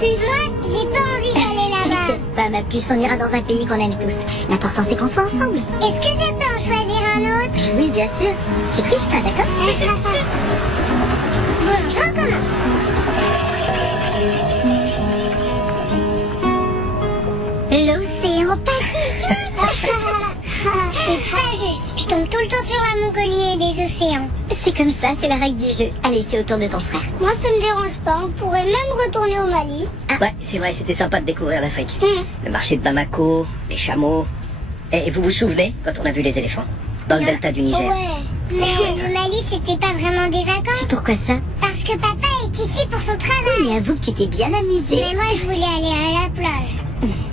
Moi, j'ai pas envie d'aller là-bas. T'inquiète pas, ma puce, on ira dans un pays qu'on aime tous. L'important, c'est qu'on soit ensemble. Est-ce que je peux en choisir un autre? Oui, bien sûr. Tu triches pas, d'accord? Bon, je recommence. L'océan Pacifique. C'est pas juste. Je tombe tout le temps sur la Mongolie et des océans. C'est comme ça, c'est la règle du jeu. Allez, c'est au tour de ton frère. Moi, ça me dérange pas. On pourrait même retourner au Mali. Ouais, c'est vrai, c'était sympa de découvrir l'Afrique. Le marché de Bamako, les chameaux. Et vous vous souvenez, quand on a vu les éléphants dans le delta du Niger? Ouais. Mais le Mali, c'était pas vraiment des vacances. Pourquoi ça? Parce que papa est ici pour son travail. Mais avoue que tu t'es bien amusé. Mais moi, je voulais aller à la plage.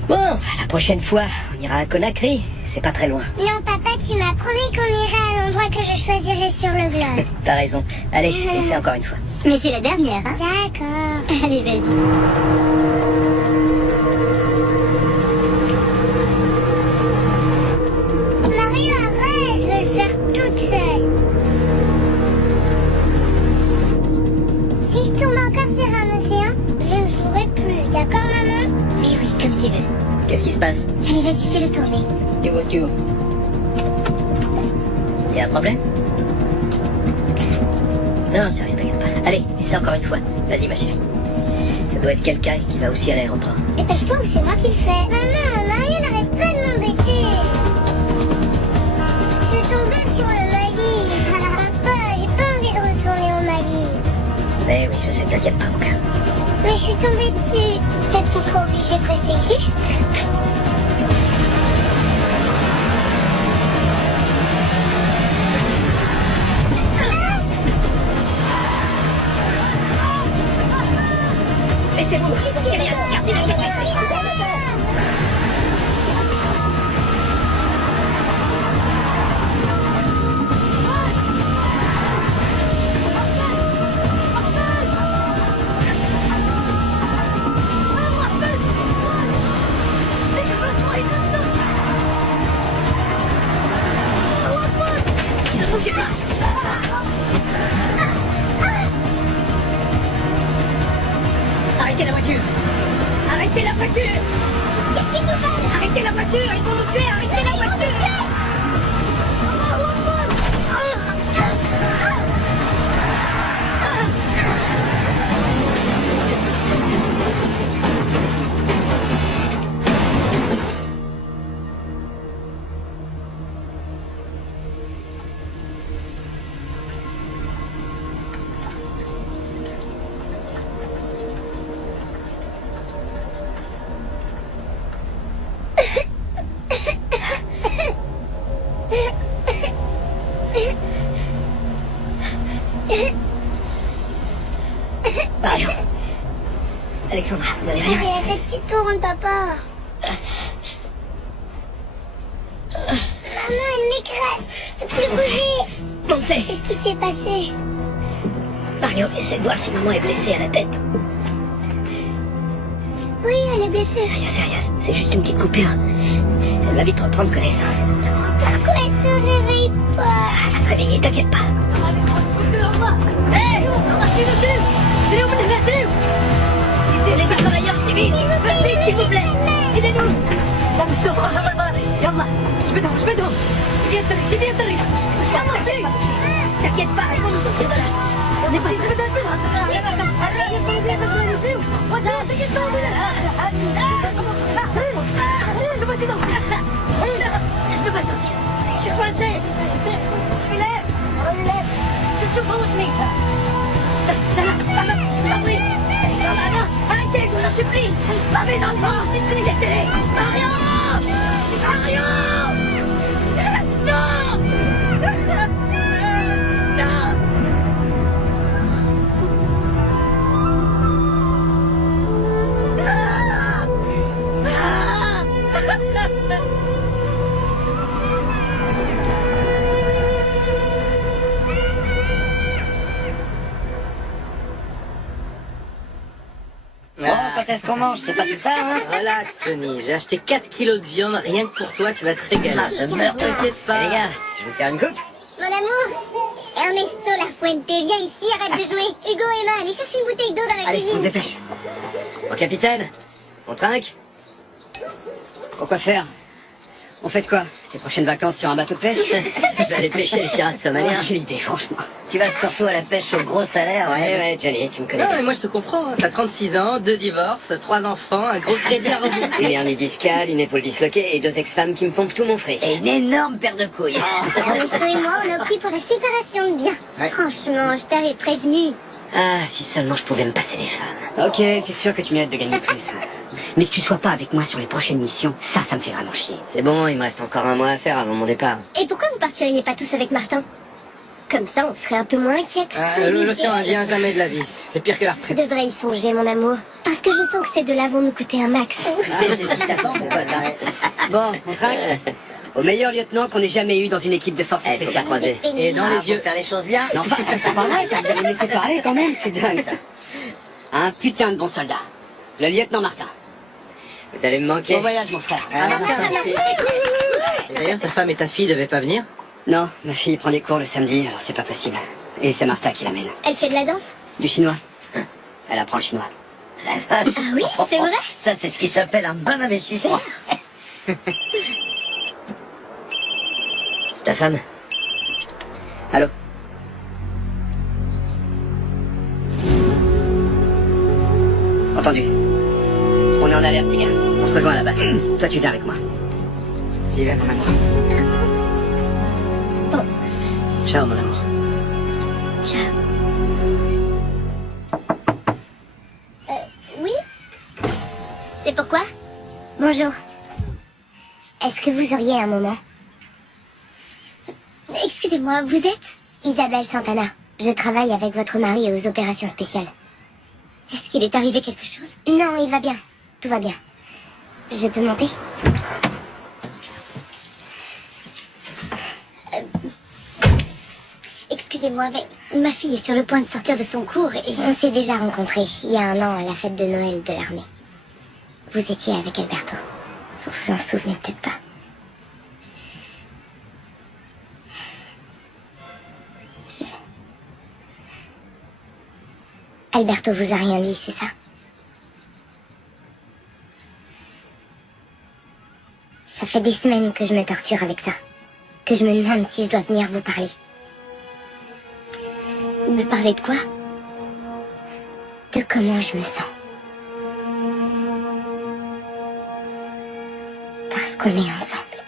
Bon, la prochaine fois, on ira à Conakry. C'est pas très loin. Non, papa, tu m'as promis qu'on irait à l'endroit que je choisirais sur le globe. T'as raison. Allez, essaie encore une fois. Mais c'est la dernière, hein? D'accord. Allez, vas-y. Mario, arrête, je veux le faire toute seule. Si je tombe encore sur un océan, je ne jouerai plus, d'accord, maman? Mais oui, comme tu veux. Qu'est-ce qui se passe? Allez, vas-y, fais-le tourner. Les voitures. Y a un problème? Non, c'est rien, t'inquiète pas. Allez, essaie encore une fois. Vas-y, ma chérie. Ça doit être quelqu'un qui va aussi à l'aéroport. Dépêche-toi ou c'est moi qui le fais. Maman, Mario n'arrête pas de m'embêter. Je suis tombée sur le Mali. Papa, j'ai pas envie de retourner au Mali. Mais oui, je sais, t'inquiète pas, mon cœur. Mais je suis tombée dessus. Peut-être qu'on sera obligé de rester ici. Laissez-vous, c'est rien, gardez la tête ici. Arrêtez la voiture! Arrêtez la voiture! Qu'est-ce qu'il nous fait? Arrêtez la voiture! Ils vont nous tuer! Arrêtez la voiture! Mario. Alexandra, vous avez rien? J'ai la tête qui tourne, papa. Maman, elle m'écrase. Je peux plus bouger. Montez! Qu'est-ce qui s'est passé? Mario, essaie de voir si maman est blessée à la tête. Oui, elle est blessée. Rien, c'est juste une petite coupure. Elle va vite reprendre connaissance. Pourquoi elle se réveille pas? Elle va se réveiller, t'inquiète pas. Hé! Les gars travailleurs civils! Vite, s'il vous plaît! Aidez-nous! يلا شبدهم شبيه الطريق يلا t'inquiète pas, ils vont nous sortir de là. On est pas je peux pas sortir. Je suis coincé. Relève. Je bouge, mec. Arrêtez, je vous en supplie. Pas mes enfants, c'est une laissez-les. Mario! Non! Bon, quand est-ce qu'on mange? C'est pas tout ça, hein? Relax, Tony. J'ai acheté 4 kilos de viande rien que pour toi. Tu vas te régaler. Ah, je meurs. T'inquiète pas. Les gars, je vous sers une coupe? Mon amour, Ernesto Lafuente, viens ici, arrête de jouer. Hugo, Emma, allez chercher une bouteille d'eau dans la Allez, on se cuisine. dépêche. Mon capitaine, on trinque? Pourquoi faire? On fait de quoi? Tes prochaines vacances sur un bateau de pêche? Je vais aller pêcher les pirates somaliens. Quelle idée, franchement. Tu vas surtout à la pêche au gros salaire, Ouais, Johnny, tu me connais Non, bien. mais moi je te comprends. T'as 36 ans, 2 divorces, 3 enfants, un gros crédit à rembourser. Une hernie discale, une épaule disloquée et 2 ex-femmes qui me pompent tout mon fric. Et une énorme paire de couilles. Ernesto et moi, on a opté pour la séparation de biens. Ouais. Franchement, je t'avais prévenu. Ah, si seulement je pouvais me passer des femmes. Ok, c'est sûr que tu mérites de gagner plus. Mais que tu sois pas avec moi sur les prochaines missions, ça me fait vraiment chier. C'est bon, il me reste encore un mois à faire avant mon départ. Et pourquoi vous partiriez pas tous avec Martin? Comme ça, on serait un peu moins inquiète. L'océan Indien, jamais de la vie. C'est pire que la Tu retraite. devrais y songer, mon amour. Parce que je sens que ces deux-là vont nous coûter un max. C'est ce qui t'attend, mon pote, hein. Bon, on trinque. Au meilleur lieutenant qu'on ait jamais eu dans une équipe de forces Eh, faut pas spéciales. croiser. Et dans les yeux. Faut faire les choses bien. Mais enfin, c'est pas vrai, ça, vous allez me laisser parler quand même, c'est dingue ça. Un putain de bon soldat. Le lieutenant Martin. Vous allez me manquer. Bon voyage, mon frère. Et d'ailleurs, ta femme et ta fille devaient pas venir? Non, ma fille prend des cours le samedi, alors c'est pas possible. Et c'est Martha qui l'amène. Elle fait de la danse? Du chinois. Elle apprend le chinois. La vache. Ah oui, c'est vrai? Ça, c'est ce qui s'appelle un bon investissement. C'est ta femme? Allô? Entendu. On est en alerte, les gars. On se rejoint là-bas. Toi, tu viens avec moi. J'y vais, mon amour. Ciao, mon amour. Ciao. Oui? C'est pourquoi? Bonjour. Est-ce que vous auriez un moment? Excusez-moi, vous êtes? Isabelle Santana. Je travaille avec votre mari aux opérations spéciales. Est-ce qu'il est arrivé quelque chose? Non, il va bien. Tout va bien. Je peux monter? Excusez-moi, mais ma fille est sur le point de sortir de son cours et... On s'est déjà rencontrés il y a 1 an à la fête de Noël de l'armée. Vous étiez avec Alberto. Vous vous en souvenez peut-être pas. Alberto vous a rien dit, c'est ça? Ça fait des semaines que je me torture avec ça. Que je me demande si je dois venir vous parler. Me parler de quoi? De comment je me sens. Parce qu'on est ensemble.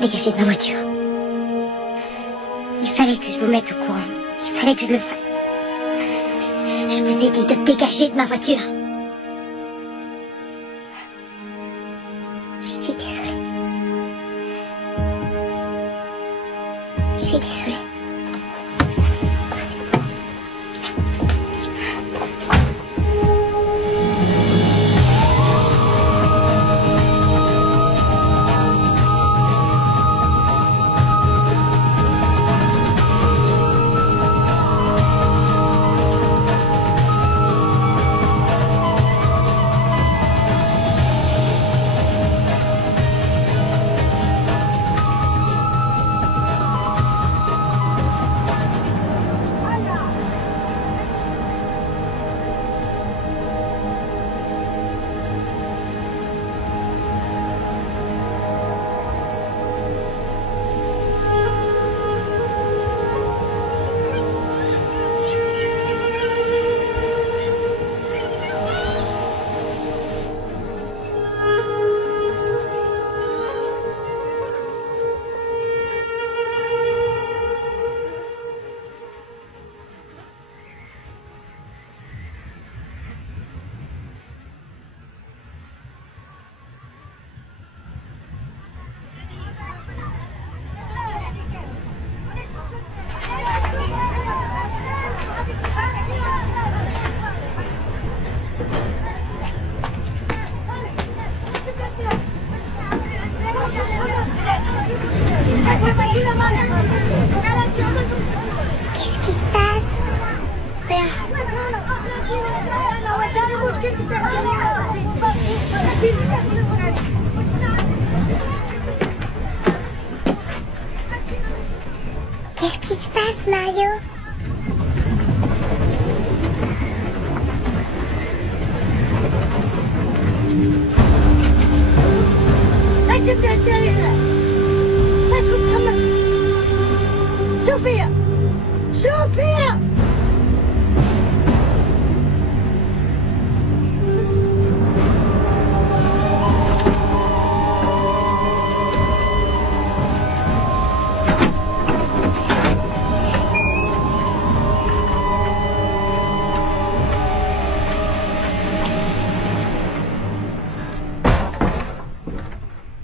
Dégagez de ma voiture. Il fallait que je vous mette au courant. Il fallait que je le fasse. Je vous ai dit de dégager de ma voiture. Je suis désolée. Je suis désolée. Qu'est-ce qui se passe? passe, Mario. Sophia! Sophia!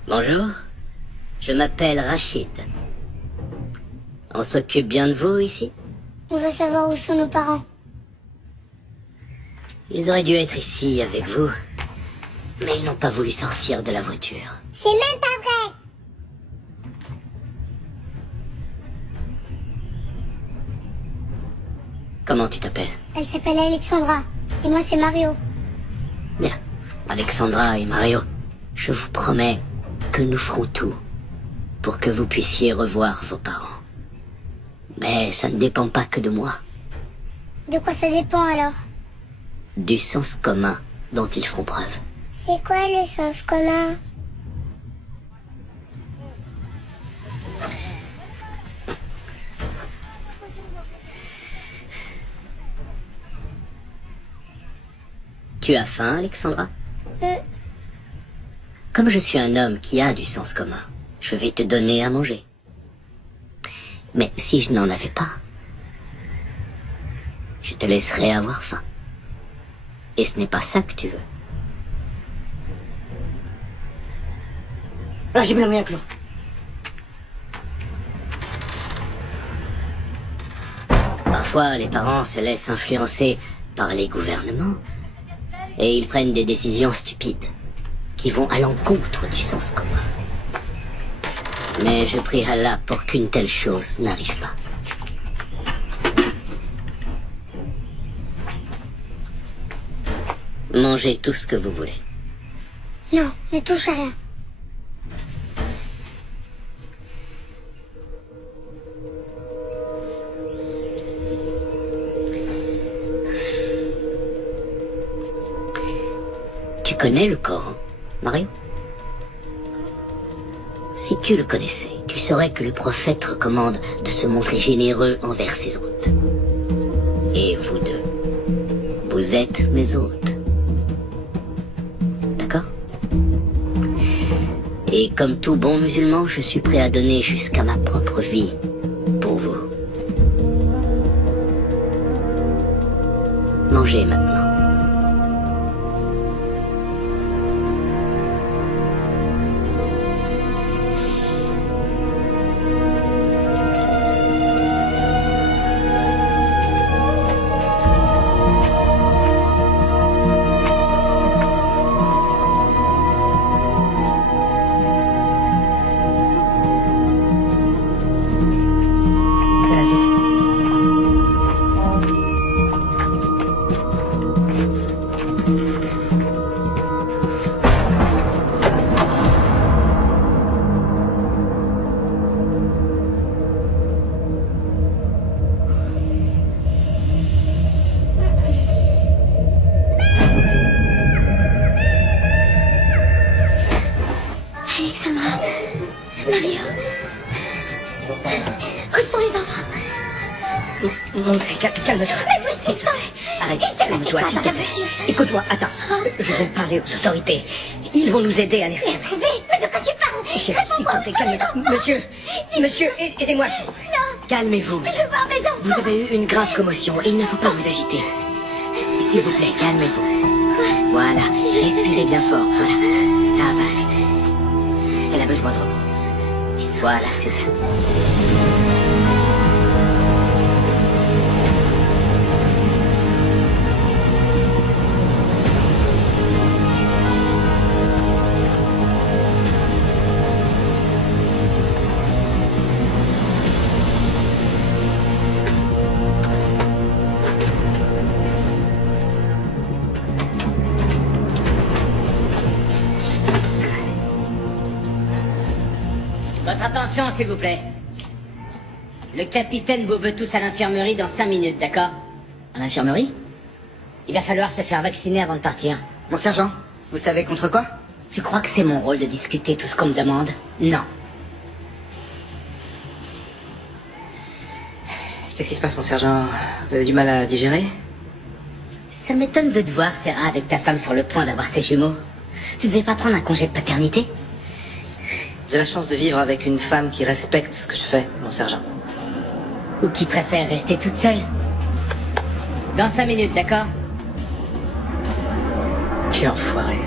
Bonjour, je m'appelle Rachid. On s'occupe bien de vous ici? On veut savoir où sont nos parents. Ils auraient dû être ici avec vous, mais ils n'ont pas voulu sortir de la voiture. C'est même pas vrai. Comment tu t'appelles? Elle s'appelle Alexandra. Et moi, c'est Mario. Bien, Alexandra et Mario, je vous promets que nous ferons tout pour que vous puissiez revoir vos parents. Mais ça ne dépend pas que de moi. De quoi ça dépend alors? Du sens commun dont ils feront preuve. C'est quoi le sens commun? Tu as faim, Alexandra? Comme je suis un homme qui a du sens commun, je vais te donner à manger. Mais si je n'en avais pas, je te laisserai avoir faim. Et ce n'est pas ça que tu veux. Là, j'ai bien mis un clou. Parfois, les parents se laissent influencer par les gouvernements et ils prennent des décisions stupides qui vont à l'encontre du sens commun. Mais je prie Allah pour qu'une telle chose n'arrive pas. Mangez tout ce que vous voulez. Non, ne touche à rien. Tu connais le Coran, Mario? Si tu le connaissais, tu saurais que le prophète recommande de se montrer généreux envers ses hôtes. Et vous deux, vous êtes mes hôtes. D'accord? Et comme tout bon musulman, je suis prêt à donner jusqu'à ma propre vie pour vous. Mangez maintenant. Alexandra, Mario. Où sont les enfants? Mon Dieu, calme-toi. Arrête, calme-toi, s'il te plaît. Écoute-moi, attends. Je vais parler aux autorités. Ils vont nous aider à les retrouver. Trouvé? Mais de quoi tu parles? Chérie, s'il te plaît, calme-toi. Monsieur, aidez-moi. Non. Calmez-vous. Je veux voir mes enfants. Vous avez eu une grave commotion. Il ne faut pas vous agiter. S'il vous plaît, calmez-vous. Voilà, respirez bien fort. Voilà, ça va aller. Elle a besoin de repos. Voilà, c'est bien. Votre attention, s'il vous plaît. Le capitaine vous veut tous à l'infirmerie dans 5 minutes, d'accord? À l'infirmerie? Il va falloir se faire vacciner avant de partir. Mon sergent, vous savez contre quoi? Tu crois que c'est mon rôle de discuter tout ce qu'on me demande? Non. Qu'est-ce qui se passe, mon sergent? Vous avez du mal à digérer? Ça m'étonne de te voir, Sarah, avec ta femme sur le point d'avoir ses jumeaux. Tu devais pas prendre un congé de paternité? J'ai la chance de vivre avec une femme qui respecte ce que je fais, mon sergent. Ou qui préfère rester toute seule? Dans 5 minutes, d'accord? Quel enfoiré.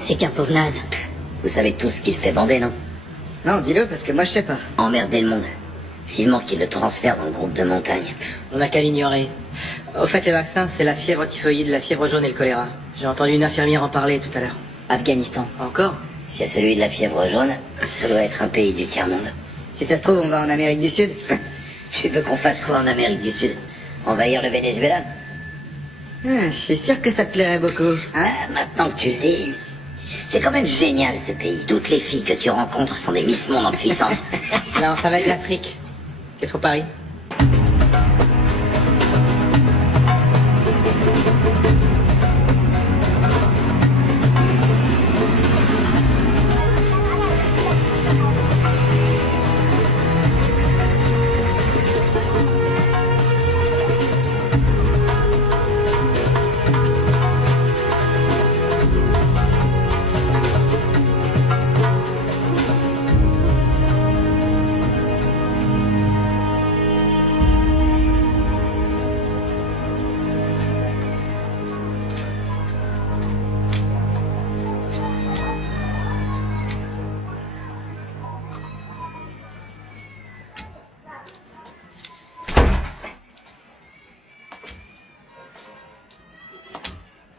C'est qu'un pauvre naze. Vous savez tous ce qu'il fait bander, non? Non, dis-le, parce que moi je sais pas. Emmerder le monde. Vivement qu'il le transfère dans le groupe de montagne. On n'a qu'à l'ignorer. Au fait, les vaccins, c'est la fièvre typhoïde, la fièvre jaune et le choléra. J'ai entendu une infirmière en parler tout à l'heure. Afghanistan. Encore? S'il y a celui de la fièvre jaune, ça doit être un pays du tiers-monde. Si ça se trouve, on va en Amérique du Sud. Tu veux qu'on fasse quoi en Amérique du Sud? Envahir le Venezuela? Je suis sûr que ça te plairait beaucoup. Ah, maintenant que tu le dis... C'est quand même génial ce pays. Toutes les filles que tu rencontres sont des Miss Monde en puissance. Non, ça va être l'Afrique. Qu'est-ce qu'on parie?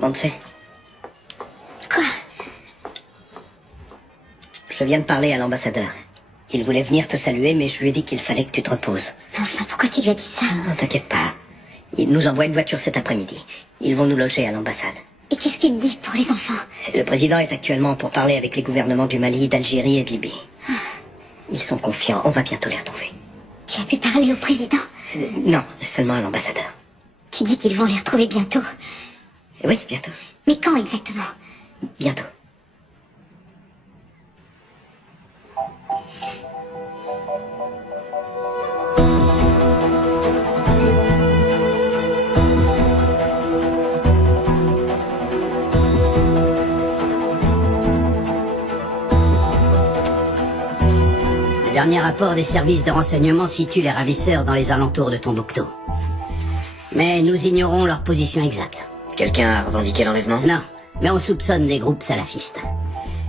Monse, Quoi? je viens de parler à l'ambassadeur. Il voulait venir te saluer, mais je lui ai dit qu'il fallait que tu te reposes. Mais enfin, pourquoi tu lui as dit ça? Non, t'inquiète pas. Il nous envoie une voiture cet après-midi. Ils vont nous loger à l'ambassade. Et qu'est-ce qu'il me dit pour les enfants? Le président est actuellement pour parler avec les gouvernements du Mali, d'Algérie et de Libye. Ils sont confiants, on va bientôt les retrouver. Tu as pu parler au président? Non, seulement à l'ambassadeur. Tu dis qu'ils vont les retrouver bientôt. Oui, bientôt. Mais quand exactement? Bientôt. Le dernier rapport des services de renseignement situe les ravisseurs dans les alentours de Tombouctou. Mais nous ignorons leur position exacte. Quelqu'un a revendiqué l'enlèvement? Non, mais on soupçonne des groupes salafistes.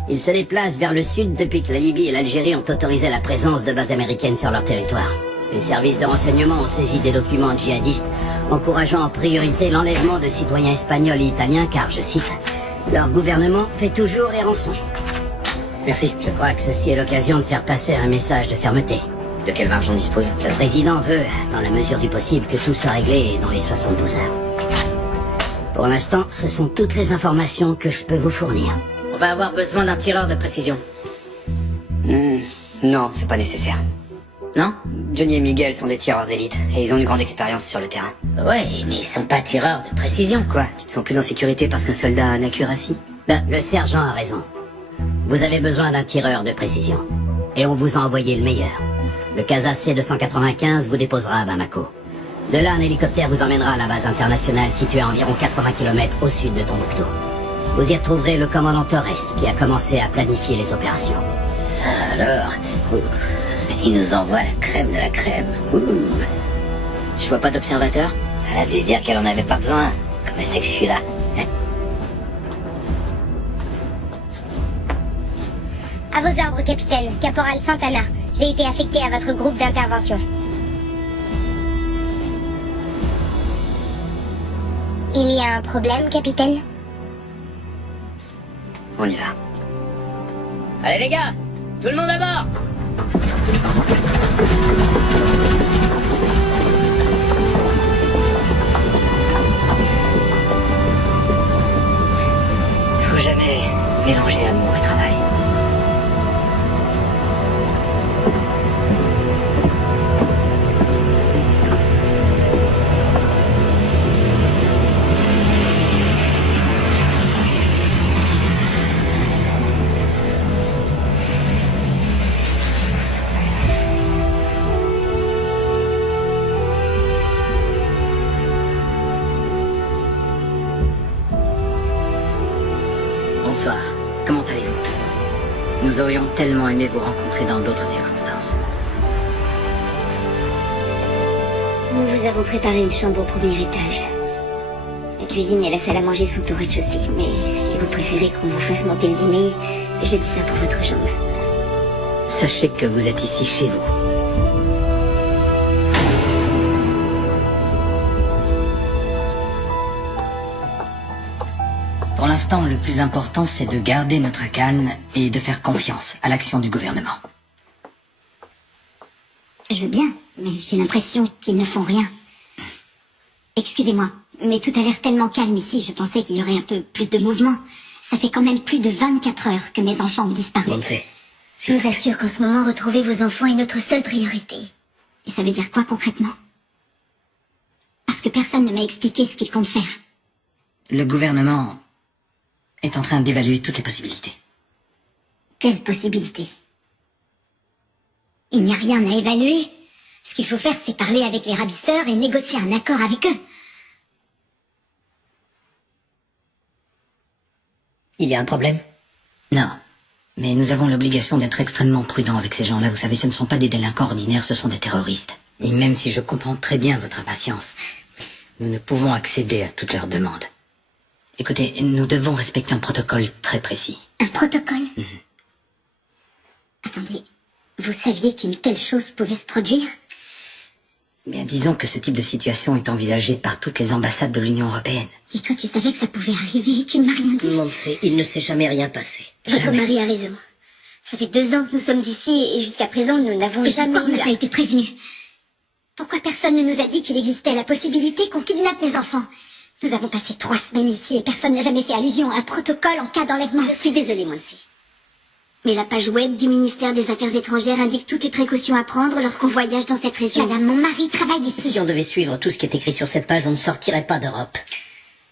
Ils se déplacent vers le sud depuis que la Libye et l'Algérie ont autorisé la présence de bases américaines sur leur territoire. Les services de renseignement ont saisi des documents djihadistes encourageant en priorité l'enlèvement de citoyens espagnols et italiens car, je cite, « leur gouvernement paie toujours les rançons ». Merci. Je crois que ceci est l'occasion de faire passer un message de fermeté. De quelle marge on dispose? Le président veut, dans la mesure du possible, que tout soit réglé dans les 72 heures. Pour l'instant, ce sont toutes les informations que je peux vous fournir. On va avoir besoin d'un tireur de précision. Non, c'est pas nécessaire. Non? Johnny et Miguel sont des tireurs d'élite, et ils ont une grande expérience sur le terrain. Ouais, mais ils sont pas tireurs de précision. Quoi? Tu te sens plus en sécurité parce qu'un soldat a un accuracy? Ben, le sergent a raison. Vous avez besoin d'un tireur de précision. Et on vous a envoyé le meilleur. Le Casa C-295 vous déposera à Bamako. De là, un hélicoptère vous emmènera à la base internationale située à environ 80 km au sud de Tombouctou. Vous y retrouverez le commandant Torres qui a commencé à planifier les opérations. Ça alors? Il nous envoie la crème de la crème. Je vois pas d'observateur. Elle a dû se dire qu'elle en avait pas besoin. Comme elle sait que je suis là. À vos ordres, capitaine. Caporal Santana. J'ai été affecté à votre groupe d'intervention. Il y a un problème, capitaine? On y va. Allez les gars, tout le monde à bord! Faut jamais mélanger amour et travail. Bonsoir. Comment allez-vous? Nous aurions tellement aimé vous rencontrer dans d'autres circonstances. Nous vous avons préparé une chambre au premier étage. La cuisine et la salle à manger sont au rez-de-chaussée, mais si vous préférez qu'on vous fasse monter le dîner, je dis ça pour votre jambe. Sachez que vous êtes ici chez vous. Pour l'instant, le plus important, c'est de garder notre calme et de faire confiance à l'action du gouvernement. Je veux bien, mais j'ai l'impression qu'ils ne font rien. Excusez-moi, mais tout a l'air tellement calme ici, je pensais qu'il y aurait un peu plus de mouvement. Ça fait quand même plus de 24 heures que mes enfants ont disparu. Bon, c'est... Je vous assure qu'en ce moment, retrouver vos enfants est notre seule priorité. Et ça veut dire quoi concrètement? Parce que personne ne m'a expliqué ce qu'il compte faire. Le gouvernement est en train d'évaluer toutes les possibilités. Quelle possibilité? Il n'y a rien à évaluer. Ce qu'il faut faire, c'est parler avec les ravisseurs et négocier un accord avec eux. Il y a un problème? Non. Mais nous avons l'obligation d'être extrêmement prudents avec ces gens-là. Vous savez, ce ne sont pas des délinquants ordinaires, ce sont des terroristes. Et même si je comprends très bien votre impatience, nous ne pouvons accéder à toutes leurs demandes. Écoutez, nous devons respecter un protocole très précis. Un protocole? Attendez, vous saviez qu'une telle chose pouvait se produire? Bien, disons que ce type de situation est envisagé par toutes les ambassades de l'Union européenne. Et toi, tu savais que ça pouvait arriver et tu ne m'as rien dit? On le sait, il ne s'est jamais rien passé. Votre mari a raison. Ça fait 2 ans que nous sommes ici et jusqu'à présent, nous n'avons jamais... Pourquoi on n'a pas été prévenus? Pourquoi personne ne nous a dit qu'il existait la possibilité qu'on kidnappe mes enfants? Nous avons passé 3 semaines ici et personne n'a jamais fait allusion à un protocole en cas d'enlèvement. Je suis désolée, Monty. Mais la page web du ministère des Affaires étrangères indique toutes les précautions à prendre lorsqu'on voyage dans cette région. Madame, mon mari travaille ici. Si on devait suivre tout ce qui est écrit sur cette page, on ne sortirait pas d'Europe.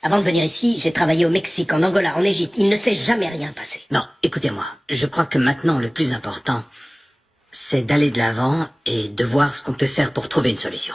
Avant de venir ici, j'ai travaillé au Mexique, en Angola, en Égypte. Il ne s'est jamais rien passé. Non, écoutez-moi. Je crois que maintenant, le plus important, c'est d'aller de l'avant et de voir ce qu'on peut faire pour trouver une solution.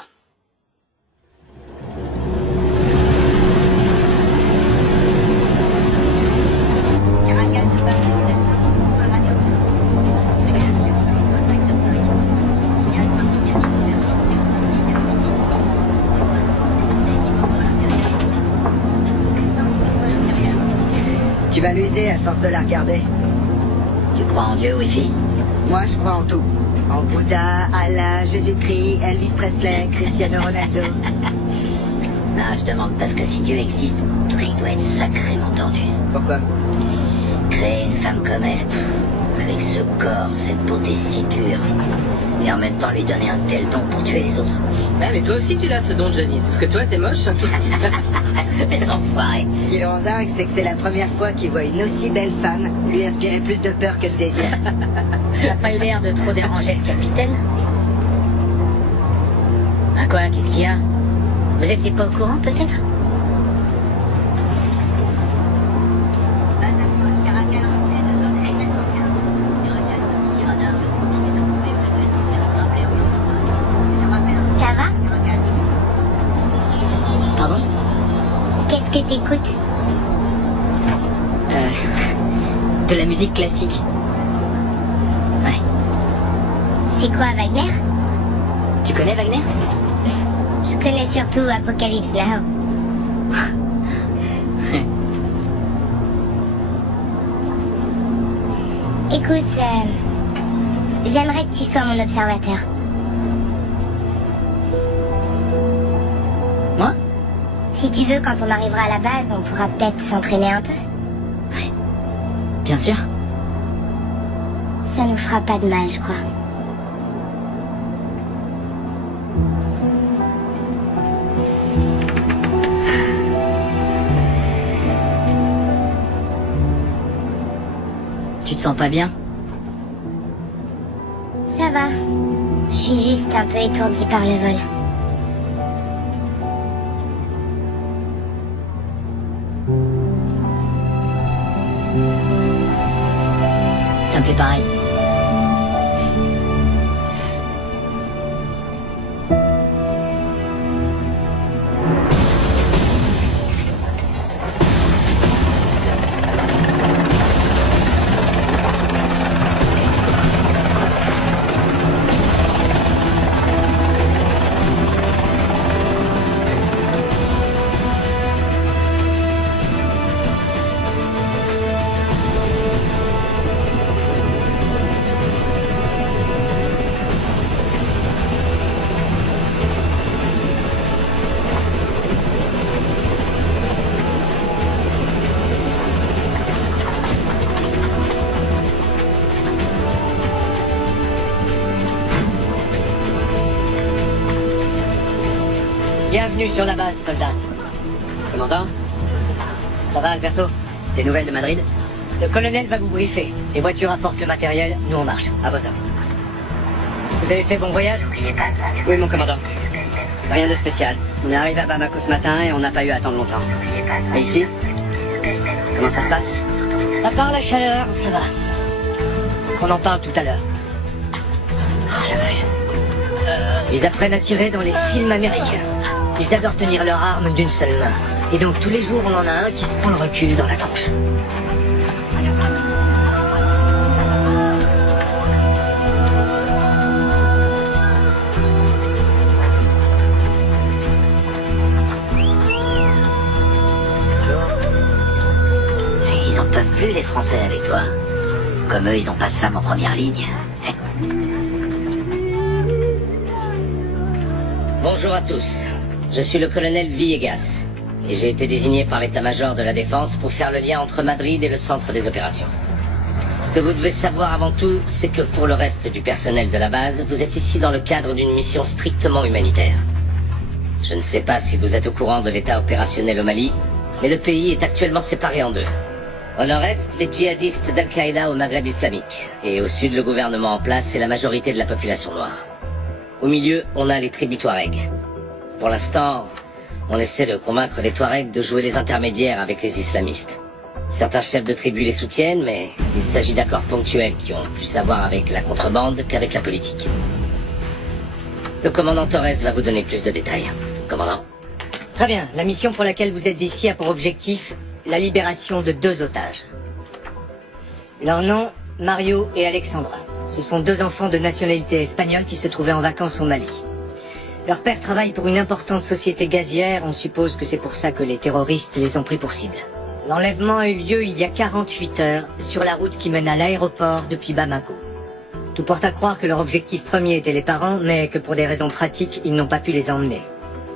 Tu vas l'user à force de la regarder. Tu crois en Dieu, Wifi? Moi, je crois en tout. En Bouddha, Allah, Jésus-Christ, Elvis Presley, Cristiano Ronaldo. Non, je demande parce que si Dieu existe, il doit être sacrément tordu. Pourquoi? Créer une femme comme elle, avec ce corps, cette beauté si pure, et en même temps lui donner un tel don pour tuer les autres. Ouais, mais toi aussi tu l'as ce don, Johnny, sauf que toi t'es moche. Ces enfoirés. Ce qui le rend dingue, c'est que c'est la première fois qu'il voit une aussi belle femme lui inspirer plus de peur que de désir. Ça n'a pas eu l'air de trop déranger le capitaine? Ah quoi, qu'est-ce qu'il y a? Vous étiez pas au courant, peut-être? Ça va? Pardon? Qu'est-ce que t'écoutes? De la musique classique. Ouais. C'est quoi, Wagner? Tu connais Wagner? Je connais surtout Apocalypse Now. Écoute, j'aimerais que tu sois mon observateur. Moi? Si tu veux, quand on arrivera à la base, on pourra peut-être s'entraîner un peu. Bien sûr. Ça nous fera pas de mal, je crois. Tu te sens pas bien? Ça va. Je suis juste un peu étourdie par le vol. Ça me fait pareil. Bienvenue sur la base, soldat. Commandant, Ça va, Alberto? des nouvelles de Madrid? Le colonel va vous briefer. Les voitures apportent le matériel, nous on marche. À vos ordres. Vous avez fait bon voyage? Oui, mon commandant. Rien de spécial. On est arrivé à Bamako ce matin et on n'a pas eu à attendre longtemps. Et ici? Comment ça se passe? À part la chaleur, ça va. On en parle tout à l'heure. Oh la vache. Ils apprennent à tirer dans les films américains. Ils adorent tenir leur arme d'une seule main. Et donc tous les jours, on en a un qui se prend le recul dans la tronche. Ils en peuvent plus, les Français, avec toi. Comme eux, ils ont pas de femmes en première ligne. Bonjour à tous. Je suis le colonel Villegas. Et j'ai été désigné par l'état-major de la Défense pour faire le lien entre Madrid et le centre des opérations. Ce que vous devez savoir avant tout, c'est que pour le reste du personnel de la base, vous êtes ici dans le cadre d'une mission strictement humanitaire. Je ne sais pas si vous êtes au courant de l'état opérationnel au Mali, mais le pays est actuellement séparé en deux. Au nord-est, les djihadistes d'Al-Qaïda au Maghreb islamique, et au sud, le gouvernement en place et la majorité de la population noire. Au milieu, on a les tribus Touaregs. Pour l'instant, on essaie de convaincre les Touaregs de jouer les intermédiaires avec les islamistes. Certains chefs de tribus les soutiennent, mais il s'agit d'accords ponctuels qui ont plus à voir avec la contrebande qu'avec la politique. Le commandant Torres va vous donner plus de détails. Commandant. Très bien. La mission pour laquelle vous êtes ici a pour objectif la libération de 2 otages. Leur nom, Mario et Alexandra. Ce sont 2 enfants de nationalité espagnole qui se trouvaient en vacances au Mali. Leur père travaille pour une importante société gazière, on suppose que c'est pour ça que les terroristes les ont pris pour cible. L'enlèvement a eu lieu il y a 48 heures, sur la route qui mène à l'aéroport depuis Bamako. Tout porte à croire que leur objectif premier était les parents, mais que pour des raisons pratiques, ils n'ont pas pu les emmener.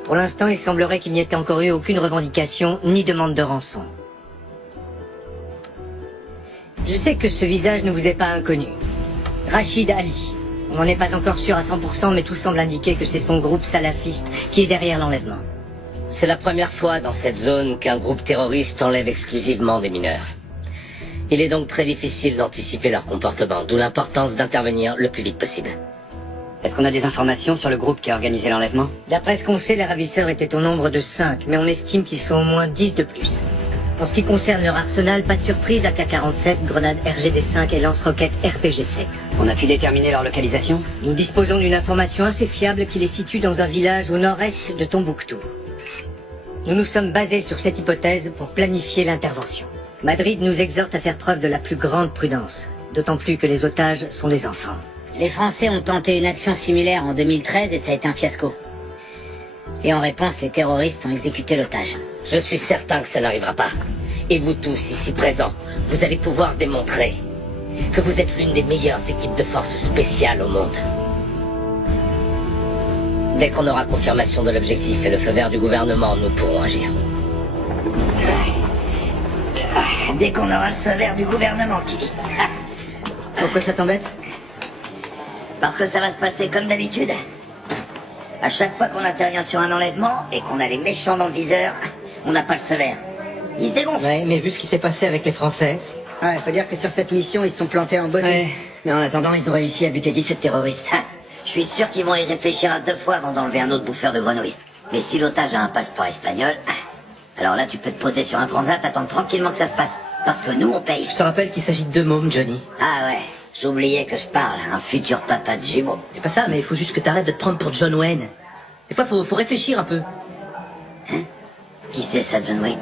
Pour l'instant, il semblerait qu'il n'y ait encore eu aucune revendication, ni demande de rançon. Je sais que ce visage ne vous est pas inconnu. Rachid Ali. On n'en est pas encore sûr à 100%, mais tout semble indiquer que c'est son groupe salafiste qui est derrière l'enlèvement. C'est la première fois dans cette zone qu'un groupe terroriste enlève exclusivement des mineurs. Il est donc très difficile d'anticiper leur comportement, d'où l'importance d'intervenir le plus vite possible. Est-ce qu'on a des informations sur le groupe qui a organisé l'enlèvement? D'après ce qu'on sait, les ravisseurs étaient au nombre de 5, mais on estime qu'ils sont au moins 10 de plus. En ce qui concerne leur arsenal, pas de surprise, AK-47, grenades RGD-5 et lance-roquettes RPG-7. On a pu déterminer leur localisation? Nous disposons d'une information assez fiable qui les situe dans un village au nord-est de Tombouctou. Nous nous sommes basés sur cette hypothèse pour planifier l'intervention. Madrid nous exhorte à faire preuve de la plus grande prudence, d'autant plus que les otages sont des enfants. Les Français ont tenté une action similaire en 2013 et ça a été un fiasco. Et en réponse, les terroristes ont exécuté l'otage. Je suis certain que ça n'arrivera pas. Et vous tous ici présents, vous allez pouvoir démontrer que vous êtes l'une des meilleures équipes de forces spéciales au monde. Dès qu'on aura confirmation de l'objectif et le feu vert du gouvernement, nous pourrons agir. Dès qu'on aura le feu vert du gouvernement, qui dit. Pourquoi ça t'embête? Parce que ça va se passer comme d'habitude. À chaque fois qu'on intervient sur un enlèvement et qu'on a les méchants dans le viseur, on n'a pas le feu vert. Ils se dégonflent. Ouais, mais vu ce qui s'est passé avec les Français... Ah, il faut dire que sur cette mission, ils se sont plantés en beauté. Ouais, mais en attendant, ils ont réussi à buter 17 terroristes. Je suis sûr qu'ils vont y réfléchir à 2 fois avant d'enlever un autre bouffeur de grenouilles. Mais si l'otage a un passeport espagnol, alors là, tu peux te poser sur un transat, attendre tranquillement que ça se passe. Parce que nous, on paye. Je te rappelle qu'il s'agit de 2 mômes, Johnny. Ah ouais, j'oubliais que je parle à un futur papa de jumeaux. C'est pas ça, mais il faut juste que t'arrêtes de te prendre pour John Wayne. Des fois, faut réfléchir un peu. Qui c'est ça, John Wayne?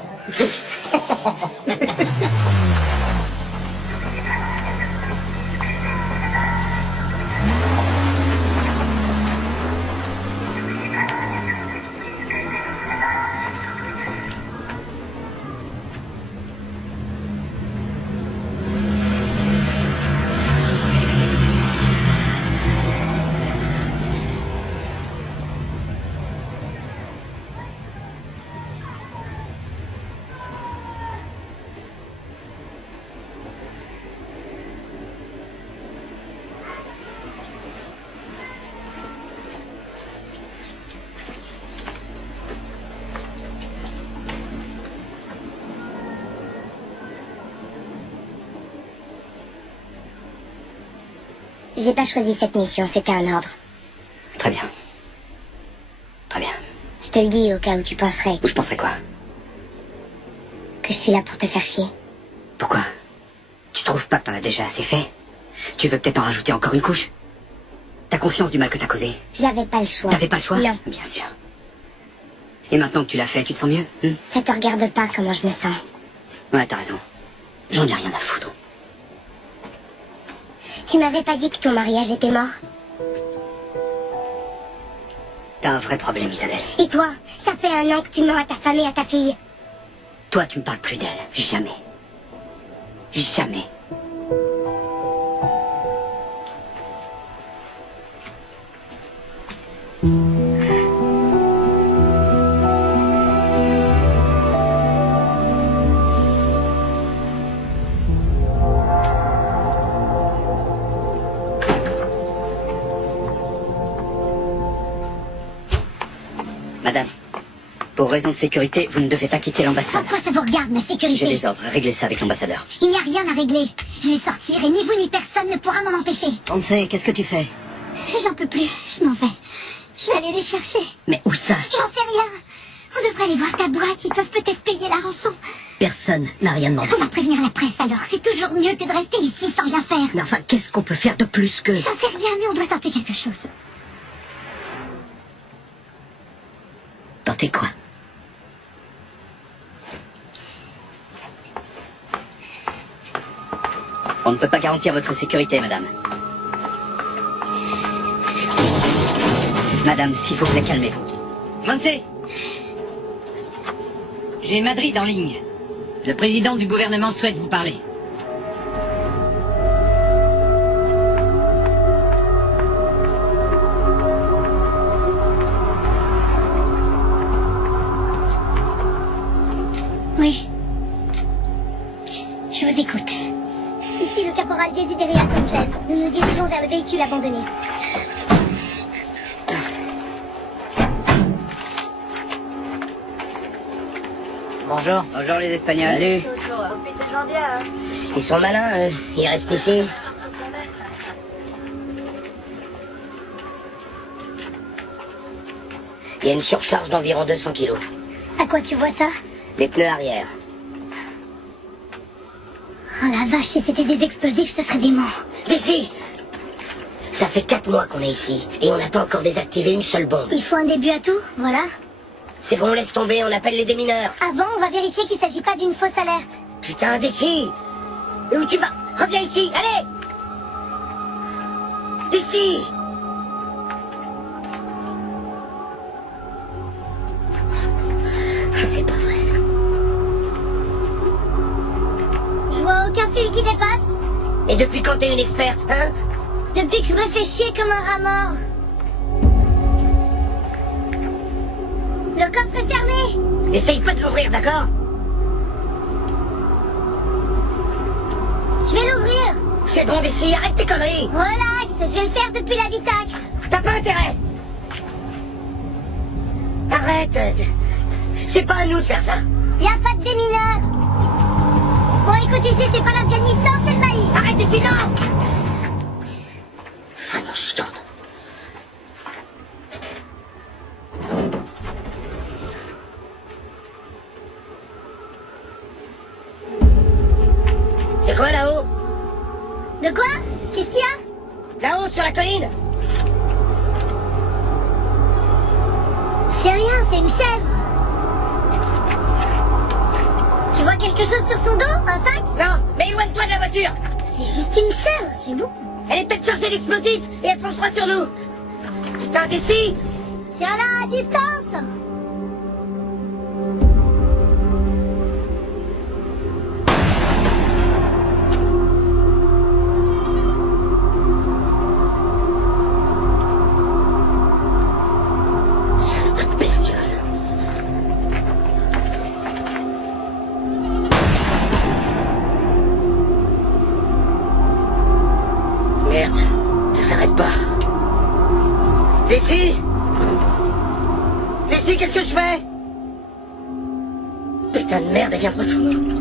J'ai pas choisi cette mission, c'était un ordre. Très bien. Très bien. Je te le dis au cas où tu penserais Ou je penserais quoi? que je suis là pour te faire chier. Pourquoi? Tu trouves pas que t'en as déjà assez fait? Tu veux peut-être en rajouter encore une couche? T'as conscience du mal que t'as causé? J'avais pas le choix. T'avais pas le choix? Non. Bien sûr. Et maintenant que tu l'as fait, tu te sens mieux? Ça te regarde pas comment je me sens. Ouais, t'as raison. J'en ai rien à foutre. Tu m'avais pas dit que ton mariage était mort? T'as un vrai problème, Isabelle. Et toi? Ça fait 1 an que tu mens à ta femme et à ta fille. Toi, tu me parles plus d'elle. Jamais. Jamais. Madame, pour raison de sécurité, vous ne devez pas quitter l'ambassade. Pourquoi ça vous regarde, ma J'ai sécurité? des ordres, réglez ça avec l'ambassadeur. Il n'y a rien à régler. Je vais sortir et ni vous ni personne ne pourra m'en empêcher. On sait, qu'est-ce que tu fais? J'en peux plus, je m'en vais. Je vais aller les chercher. Mais où ça? J'en sais rien. On devrait aller voir ta boîte, ils peuvent peut-être payer la rançon. Personne n'a rien demandé. On va prévenir la presse alors, c'est toujours mieux que de rester ici sans rien faire. Mais enfin, qu'est-ce qu'on peut faire de plus que... J'en sais rien, mais on doit tenter quelque chose. Tentez quoi? On ne peut pas garantir votre sécurité, madame. Madame, s'il vous plaît, calmez-vous. Monse, j'ai Madrid en ligne. Le président du gouvernement souhaite vous parler. Oui. Je vous écoute. Ici le caporal Desideria Sanchez. Nous nous dirigeons vers le véhicule abandonné. Bonjour. Bonjour les Espagnols. Salut. Ils sont malins, eux. Ils restent ici. Il y a une surcharge d'environ 200 kilos. À quoi tu vois ça? Les pneus arrière. Oh la vache, si c'était des explosifs, ce serait dément. D'ici! Ça fait 4 mois qu'on est ici, et on n'a pas encore désactivé une seule bombe. Il faut un début à tout, voilà. C'est bon, laisse tomber, on appelle les démineurs. Avant, on va vérifier qu'il s'agit pas d'une fausse alerte. Putain, D'ici! Et où tu vas? Reviens ici, allez! D'ici! C'est pas vrai. Je vois aucun fil qui dépasse. Et depuis quand t'es une experte, hein? Depuis que je me fais chier comme un rat mort. Le coffre est fermé. Essaye pas de l'ouvrir, d'accord? Je vais l'ouvrir. C'est bon, D'ici, arrête tes conneries! Relax, je vais le faire depuis l'habitacle. T'as pas intérêt! Arrête! C'est pas à nous de faire ça! Y a pas de démineur. Bon, écoute, ici, c'est pas l'Afghanistan, c'est le Mali. Arrête D'ici, non! Vraiment chiante. C'est quoi là-haut? De quoi? Qu'est-ce qu'il y a? Là-haut, sur la colline! C'est rien, c'est une chèvre. Tu vois quelque chose sur son dos? Un sac? Non, mais éloigne-toi de la voiture! C'est juste une chèvre, c'est bon. Elle est peut-être chargée d'explosifs et elle fonce droit sur nous! Putain, D'ici! Tiens-la à distance. Salope de bestiole. Merde, ça s'arrête pas. D'ici! D'ici, qu'est-ce que je fais? Putain de merde, elle vient droit sur nous.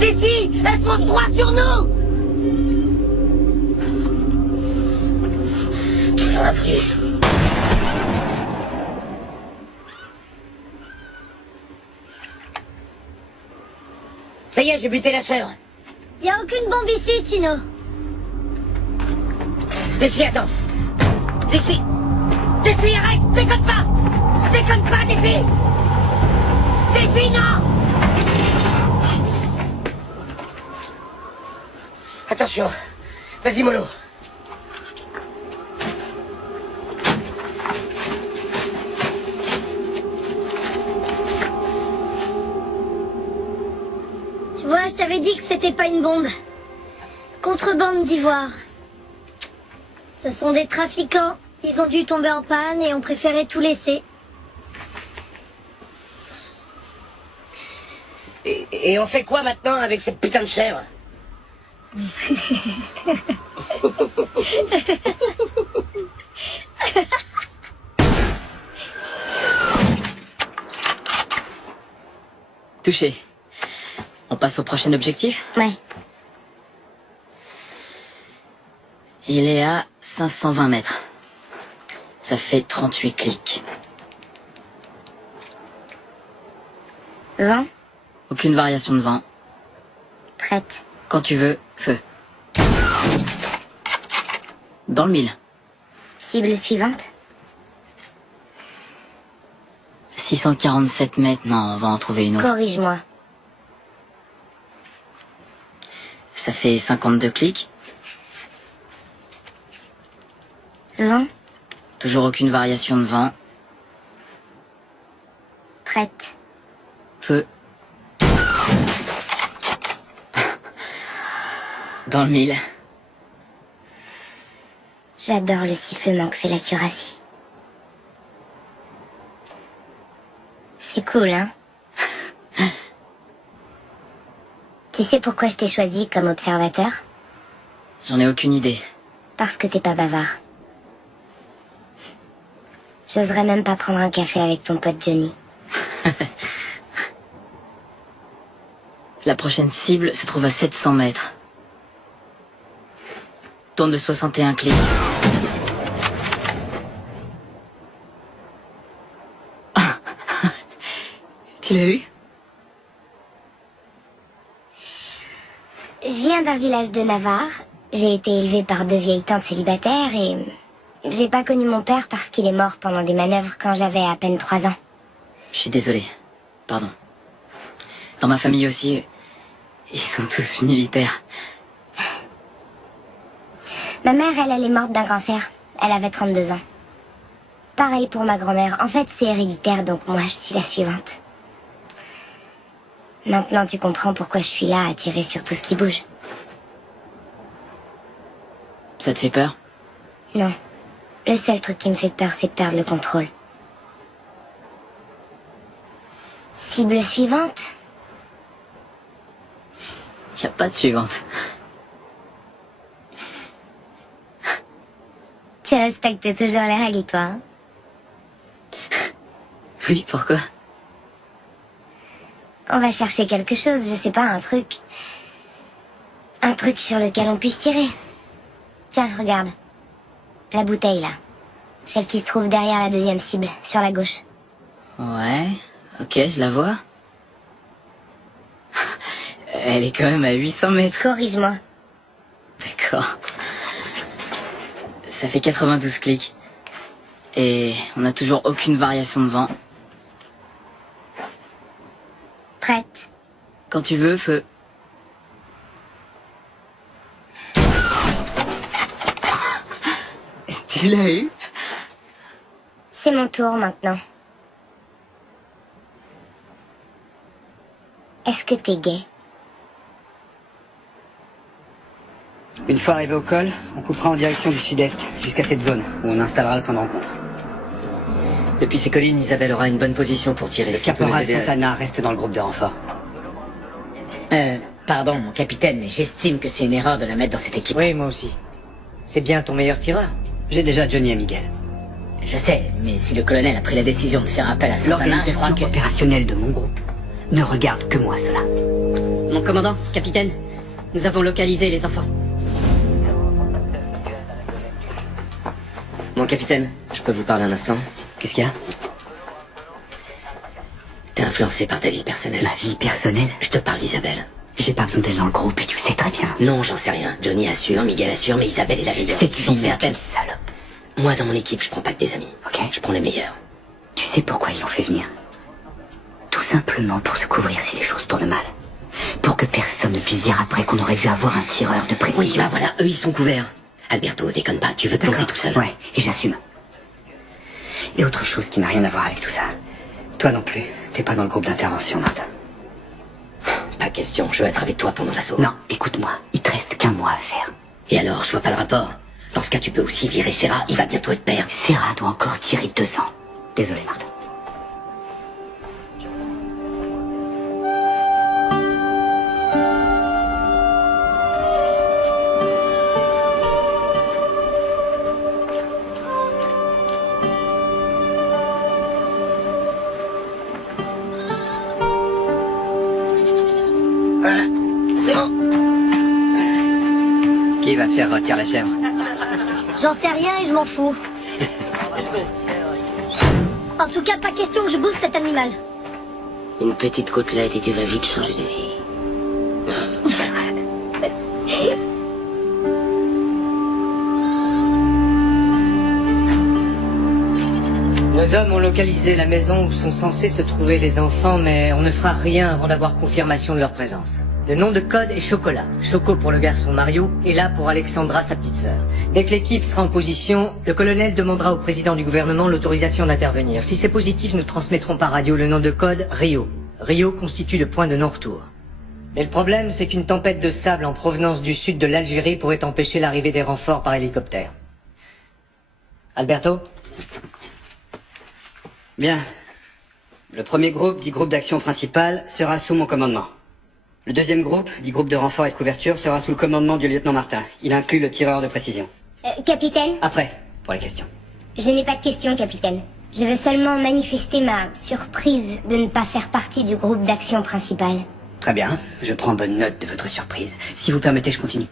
D'ici! Elle fonce droit sur nous! Ça y est, j'ai buté la chèvre. Y a aucune bombe ici, Chino. Défi, attends. Défi. Défi, arrête. Déconne pas. Déconne pas, Défi. Défi, non. Attention. Vas-y, mollo. Tu vois, je t'avais dit que c'était pas une bombe. Contrebande d'ivoire. Ce sont des trafiquants. Ils ont dû tomber en panne et ont préféré tout laisser. Et on fait quoi maintenant avec cette putain de chèvre? Touché. On passe au prochain objectif? Ouais. Il est à 520 mètres. Ça fait 38 clics. Vent, Aucune variation de vent. prête. Quand tu veux, feu. Dans le mille. Cible suivante. 647 mètres, non, on va en trouver une autre. Corrige-moi. Ça fait 52 clics. Vent, Toujours aucune variation de vent. prête. Feu. Dans le mille. J'adore le sifflement que fait la cuirassie. C'est cool, hein? Tu sais pourquoi je t'ai choisi comme observateur? J'en ai aucune idée. Parce que t'es pas bavard. J'oserais même pas prendre un café avec ton pote Johnny. La prochaine cible se trouve à 700 mètres. Tourne de 61 clics. Ah. Tu l'as eu? Je viens d'un village de Navarre. J'ai été élevée par 2 vieilles tantes célibataires et j'ai pas connu mon père parce qu'il est mort pendant des manœuvres quand j'avais à peine 3 ans. Je suis désolé. Pardon. Dans ma famille aussi, ils sont tous militaires. Ma mère, elle est morte d'un cancer. Elle avait 32 ans. Pareil pour ma grand-mère. En fait, c'est héréditaire, donc moi, je suis la suivante. Maintenant, tu comprends pourquoi je suis là à tirer sur tout ce qui bouge. Ça te fait peur? Non. Le seul truc qui me fait peur, c'est de perdre le contrôle. Cible suivante? Y a pas de suivante. Tu respectes toujours les règles, toi, hein? Oui, pourquoi? On va chercher quelque chose, je sais pas, un truc. Un truc sur lequel on puisse tirer. Tiens, regarde. La bouteille, là. Celle qui se trouve derrière la deuxième cible, sur la gauche. Ouais, ok, je la vois. Elle est quand même à 800 mètres. Corrige-moi. D'accord. Ça fait 92 clics. Et on n'a toujours aucune variation de vent. Prête. Quand tu veux, feu. Tu l'as eu? C'est mon tour maintenant. Est-ce que t'es gay? Une fois arrivé au col, on coupera en direction du sud-est, jusqu'à cette zone, où on installera le point de rencontre. Depuis ces collines, Isabelle aura une bonne position pour tirer. Le ce qui peut nous caporal aider à- Santana reste dans le groupe de renfort. Pardon, mon capitaine, mais j'estime que c'est une erreur de la mettre dans cette équipe. Oui, moi aussi. C'est bien ton meilleur tireur. J'ai déjà Johnny et Miguel. Je sais, mais si le colonel a pris la décision de faire appel à Santana, je crois L'organisation que... opérationnelle de mon groupe ne regarde que moi, cela. Mon commandant, capitaine, nous avons localisé les enfants. Mon capitaine, je peux vous parler un instant? Qu'est-ce qu'il y a? T'es influencé par ta vie personnelle. Ma vie personnelle? Je te parle d'Isabelle. J'ai pas besoin d'elle dans le groupe et tu le sais très bien. Non, j'en sais rien. Johnny assure, Miguel assure, mais Isabelle est la meilleure. Cette fille fait est appel. une salope. Moi, dans mon équipe, je prends pas que des amis. Ok. Je prends les meilleurs. Tu sais pourquoi ils l'ont fait venir? Tout simplement pour se couvrir si les choses tournent mal. Pour que personne ne puisse dire après qu'on aurait dû avoir un tireur de précision. Oui, bah voilà, eux ils sont couverts. Alberto, déconne pas, tu veux te planter tout seul. Ouais, et j'assume. Et autre chose qui n'a rien à voir avec tout ça. Toi non plus, t'es pas dans le groupe d'intervention, Martin. Pas question, je veux être avec toi pendant l'assaut. Non, écoute-moi, il te reste qu'un mois à faire. Et alors, je vois pas le rapport. Dans ce cas, tu peux aussi virer Serra, il va bientôt être père. Serra doit encore tirer 2 ans. Désolé, Martin. Voilà, c'est bon. Qui va faire rôtir la chèvre? J'en sais rien et je m'en fous. En tout cas, pas question que je bouffe cet animal. Une petite côtelette et tu vas vite changer de vie. Nos hommes ont localisé la maison où sont censés se trouver les enfants, mais on ne fera rien avant d'avoir confirmation de leur présence. Le nom de code est Chocolat. Choco pour le garçon Mario, et là pour Alexandra, sa petite sœur. Dès que l'équipe sera en position, le colonel demandera au président du gouvernement l'autorisation d'intervenir. Si c'est positif, nous transmettrons par radio le nom de code Rio. Rio constitue le point de non-retour. Mais le problème, c'est qu'une tempête de sable en provenance du sud de l'Algérie pourrait empêcher l'arrivée des renforts par hélicoptère. Alberto? Bien. Le premier groupe, dit groupe d'action principal, sera sous mon commandement. Le deuxième groupe, dit groupe de renfort et de couverture, sera sous le commandement du lieutenant Martin. Il inclut le tireur de précision. Capitaine, Après, pour les questions. je n'ai pas de question, capitaine. Je veux seulement manifester ma surprise de ne pas faire partie du groupe d'action principal. Très bien, je prends bonne note de votre surprise. Si vous permettez, je continue.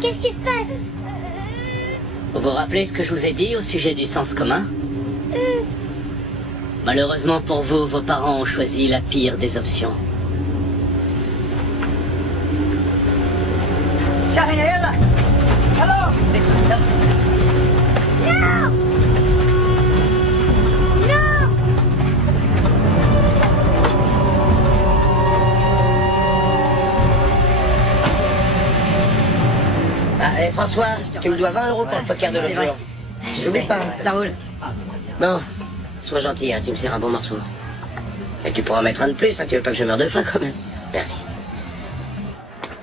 Qu'est-ce qui se passe? Vous vous rappelez ce que je vous ai dit au sujet du sens commun? Malheureusement pour vous, vos parents ont choisi la pire des options. Ah, et François, tu me dois 20 € pour le poker de l'autre jour. J'oublie pas. Ça roule. Bon, sois gentil, hein, tu me sers un bon morceau. Et tu pourras en mettre un de plus, hein, tu veux pas que je meure de faim quand même. Merci.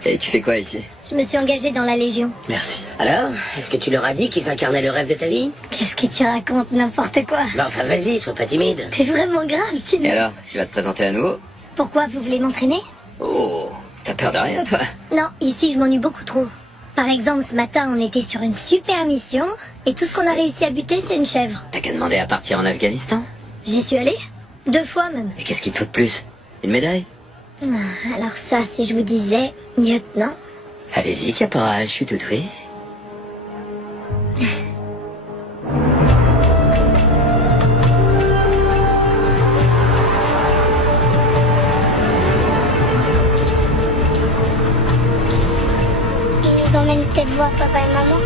Et tu fais quoi ici? Je me suis engagée dans la Légion. Merci. Alors, est-ce que tu leur as dit qu'ils incarnaient le rêve de ta vie? Qu'est-ce que tu racontes? N'importe quoi. Bah enfin vas-y, sois pas timide. T'es vraiment grave, tu Et alors, tu vas te présenter à nouveau? Pourquoi vous voulez m'entraîner? Oh, t'as peur de rien, toi? Non, ici je m'ennuie beaucoup trop. Par exemple, ce matin, on était sur une super mission, et tout ce qu'on a réussi à buter, c'est une chèvre. T'as qu'à demander à partir en Afghanistan? J'y suis allée 2 fois même. Et qu'est-ce qu'il te faut de plus? Une médaille? Alors ça, si je vous disais, lieutenant. Allez-y, caporal, je suis tout oui. Il nous emmène peut-être voir papa et maman.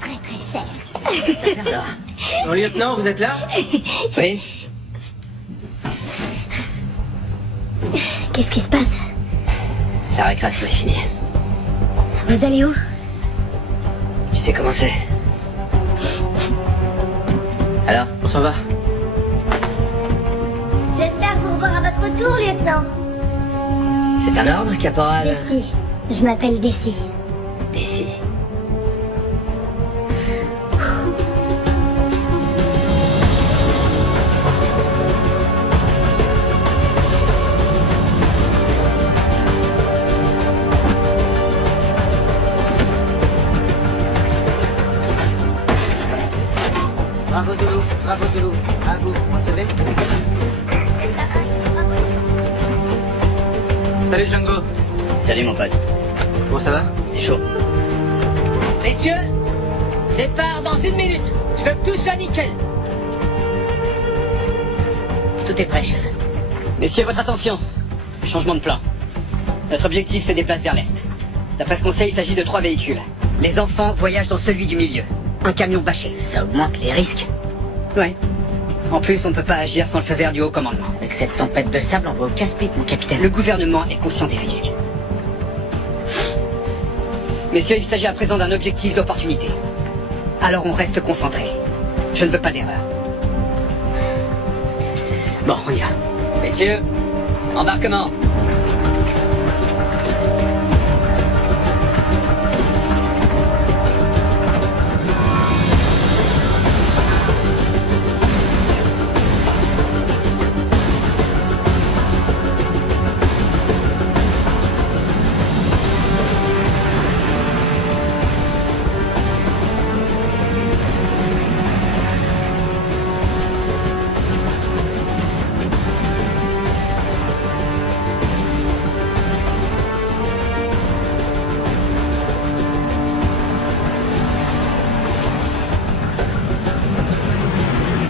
Très très cher. Bon, lieutenant, vous êtes là? Oui? Qu'est-ce qui se passe? La récréation est finie. Vous allez où? Tu sais comment c'est? Alors? On s'en va. J'espère vous revoir à votre tour, lieutenant. C'est un ordre, caporal? Desi. Je m'appelle Desi. Desi. Bravo Zulu. À vous, recevez. Salut Django. Salut mon pote. Bon, ça va? C'est chaud. Messieurs, départ dans 1 minute. Je veux que tout soit nickel. Tout est prêt, chef. Messieurs, votre attention. Changement de plan. Notre objectif se déplace vers l'est. D'après ce qu'on sait, il s'agit de 3 véhicules. Les enfants voyagent dans celui du milieu. Un camion bâché. Ça augmente les risques. Ouais. En plus, on ne peut pas agir sans le feu vert du haut commandement. Avec cette tempête de sable, on va au casse-pipe, mon capitaine. Le gouvernement est conscient des risques. Messieurs, il s'agit à présent d'un objectif d'opportunité. Alors on reste concentré. Je ne veux pas d'erreur. Bon, on y va. Messieurs, embarquement.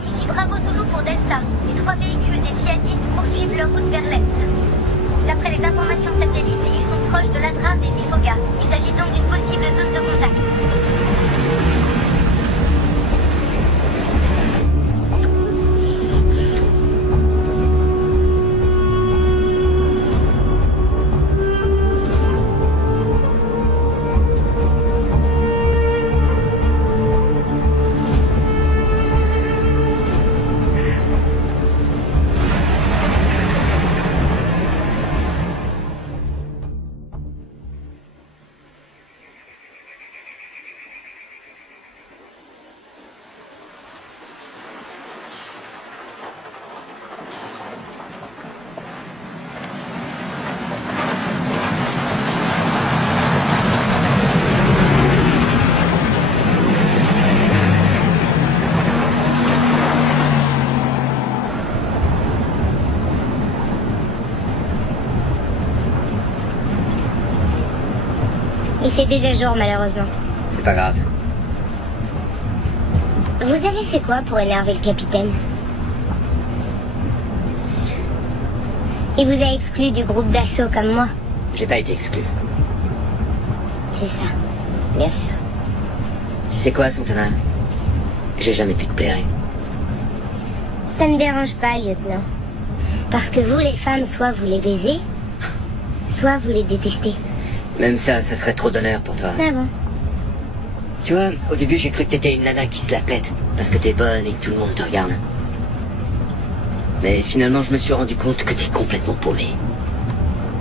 Ici Bravo Zulu pour Delta. Les 3 véhicules des djihadistes poursuivent leur route vers l'est. D'après les informations satellites, ils sont proches de la trace des Ifoga. Il s'agit donc d'une possible zone de contact. Il fait déjà jour, malheureusement. C'est pas grave. Vous avez fait quoi pour énerver le capitaine? Il vous a exclu du groupe d'assaut comme moi. J'ai pas été exclu. C'est ça, bien sûr. Tu sais quoi, Santana? J'ai jamais pu te plaire. Ça me dérange pas, lieutenant. Parce que vous, les femmes, soit vous les baisez, soit vous les détestez. Même ça serait trop d'honneur pour toi. Ah bon? Tu vois, au début j'ai cru que t'étais une nana qui se la pète, parce que t'es bonne et que tout le monde te regarde. Mais finalement je me suis rendu compte que t'es complètement paumé.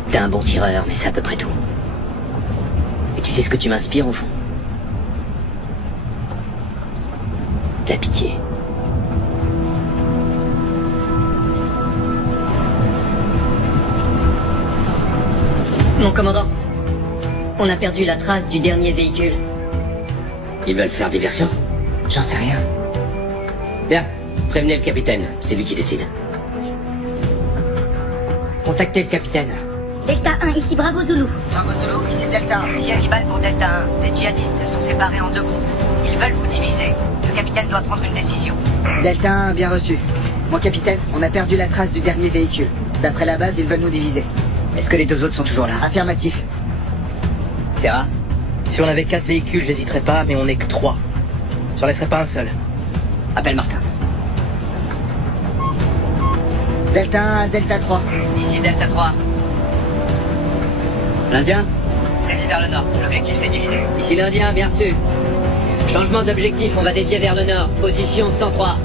T'es un bon tireur, mais c'est à peu près tout. Et tu sais ce que tu m'inspires au fond? La pitié. Mon commandant, on a perdu la trace du dernier véhicule. Ils veulent faire diversion? J'en sais rien. Bien, prévenez le capitaine, c'est lui qui décide. Contactez le capitaine. Delta 1, ici Bravo Zulu. Bravo Zulu, ici Delta 1. Ici Hannibal pour Delta 1. Les djihadistes se sont séparés en 2 groupes. Ils veulent vous diviser. Le capitaine doit prendre une décision. Delta 1, bien reçu. Mon capitaine, on a perdu la trace du dernier véhicule. D'après la base, ils veulent nous diviser. Est-ce que les 2 autres sont toujours là? Affirmatif. Serra? Si on avait 4 véhicules, j'hésiterais pas, mais on n'est que 3. J'en laisserai pas un seul. Appelle Martin. Delta 1, Delta 3. Ici Delta 3. L'Indien? Dévie vers le nord. L'objectif c'est divisé. Ici l'Indien, bien sûr. Changement d'objectif, on va dévier vers le nord. Position 103.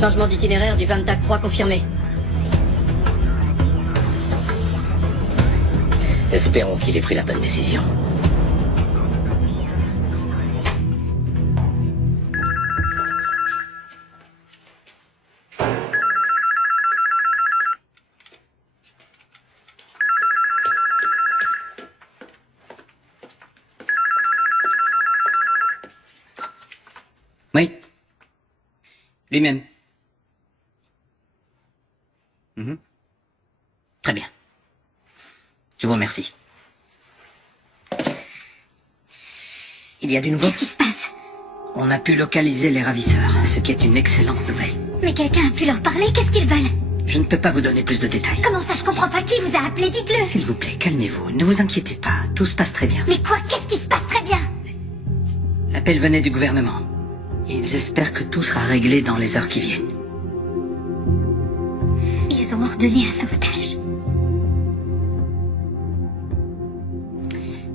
Changement d'itinéraire du Vantac 3 confirmé. Espérons qu'il ait pris la bonne décision. Lui-même. Très bien. Je vous remercie. Il y a du nouveau? Qu'est-ce qui se passe? On a pu localiser les ravisseurs, ce qui est une excellente nouvelle. Mais quelqu'un a pu leur parler, qu'est-ce qu'ils veulent? Je ne peux pas vous donner plus de détails. Comment ça, je comprends pas, qui vous a appelé, dites-le. S'il vous plaît, calmez-vous, ne vous inquiétez pas, tout se passe très bien. Mais quoi, qu'est-ce qui se passe très bien? L'appel venait du gouvernement. Ils espèrent que tout sera réglé dans les heures qui viennent. Ils ont ordonné un sauvetage.